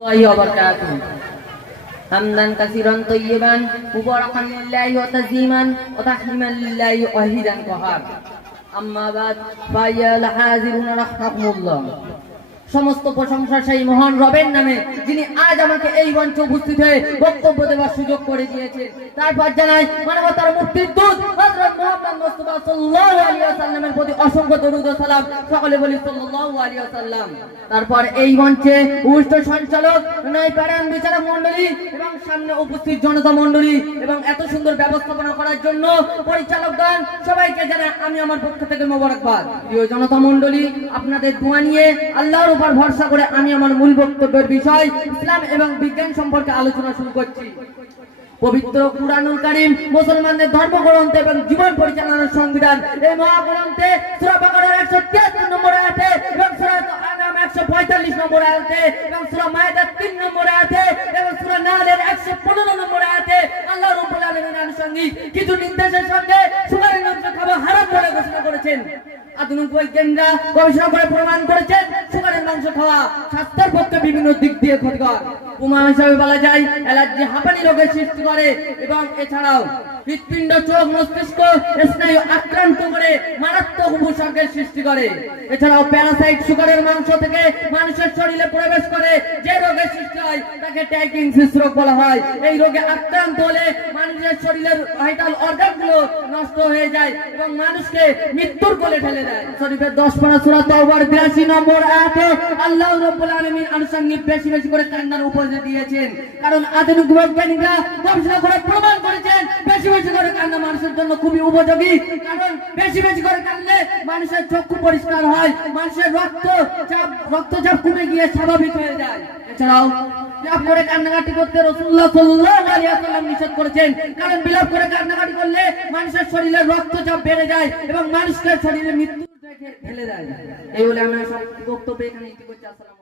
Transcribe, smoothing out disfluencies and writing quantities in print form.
wabarakatuh. Hamdan katsiran thayyiban mubarakan lillahi wa taziman wa tahliman lillahi wahidan qahar. Amma ba'd fa ya al-hazirun rahmakumullah. সমস্ত প্রশংসা সেই মহান রবের নামে যিনি আজ আমাকে এই মঞ্চে উপস্থিত হয়ে বক্তব্য দেওয়ার সুযোগ করে দিয়েছেন। তারপর জানাই মানবতার মুক্তির দূত হযরত মুহাম্মদ মুস্তাফা সাল্লাল্লাহু আলাইহি ওয়াসাল্লামের প্রতি অসংখ্য দরুদ ও সালাম। সকলে বলি সাল্লাল্লাহু আলাইহি ওয়াসাল্লাম। তারপর এই মঞ্চে উপস্থিত সঞ্চালক নয় প্যারান বিচারক মণ্ডলী এবং সামনে উপস্থিত জনতা মণ্ডলী এবং এত সুন্দর ব্যবস্থাপনা করার জন্য পরিচালকগণ সবাইকে জানাই আমি আমার পক্ষ থেকে মোবারকবাদ। প্রিয় জনতা মণ্ডলী, আপনাদের দোয়া নিয়ে আল্লাহর উপর ভরসা করে আমি আমার মূল বক্তব্যের বিষয় ইসলাম এবং বিজ্ঞান সম্পর্কে আলোচনা শুরু করছি। পবিত্র কুরআনুল কারীম মুসলমানদের ধর্মগ্রন্থ এবং জীবন পরিচালনার সংবিধান। এই মহাগ্রন্থে সূরা বাকারার 173 নম্বর আয়াতে এবং সূরা আনাম 145 নম্বর আয়াতে এবং সূরা মায়েদার 3 নম্বর আয়াতে এবং সূরা নাহলের 115 নম্বর আয়াতে আল্লাহ রাব্বুল আলামিন আনুষঙ্গিক কিছু নির্দেশের সঙ্গে সুগারের মাংস খাওয়া হারাম বলে ঘোষণা করেছেন। আধুনিক বৈজ্ঞানিকরা গবেষণা করে প্রমাণ করেছেন সুগারের মাংস খাওয়া স্বাস্থ্যের পক্ষে বিভিন্ন দিক দিয়ে ক্ষতিকর। উপমা হিসাবে বলা যায় অ্যালার্জি হাঁপানি রোগের সৃষ্টি করে এবং এছাড়াও হৃৎপিণ্ড, চোখ, মস্তিষ্ক, স্নায়ু আক্রান্ত করে মারাত্মক উপসর্গের সৃষ্টি করে। এছাড়াও প্যারাসাইট সুগারের মাংস থেকে মানুষের শরীরে প্রবেশ করে যে রোগের সৃষ্টি হয় তাকে টাইকিংসিস রোগ বলা হয়। এই রোগে আক্রান্ত হলে মানুষের শরীরের ভাইটাল অর্গানগুলো নষ্ট হয়ে যায় এবং মানুষকে মৃত্যুর কোলে ঠেলে দেয়। শরীফের 10 পারা সূরা তাওবার 82 নম্বর আয়াতে আল্লাহ রাব্বুল আলামিন আনুষঙ্গিক বেশি বেশি করে কান্নার উপদেশ দিয়েছেন, কারণ আধুনিক বৈজ্ঞানিকরা গবেষণা করে প্রমাণ করেছেন বেশি বেশি করে কান্না মানুষের জন্য খুবই উপযোগী। কারণ বেশি বেশি করে কাঁদলে মানুষের চক্ষু পরিষ্কার হয়, মানুষের রক্তচাপ কমে গিয়ে স্বাভাবিক হয়ে যায়। এছাড়াও বিলাপ করে কান্নাকাটি করতে রাসূলুল্লাহ সাল্লাল্লাহু আলাইহি ওয়াসাল্লাম নিষেধ করেছেন, কারণ বিলাপ করে কান্নাকাটি করলে মানুষের শরীরে রক্তচাপ বেড়ে যায় এবং মানুষের শরীরে মৃত্যু ঠেলে দেয়। এই বলে আমরা সব বক্তব্য এখানে ইতি করছি। আসসালামু আলাইকুম।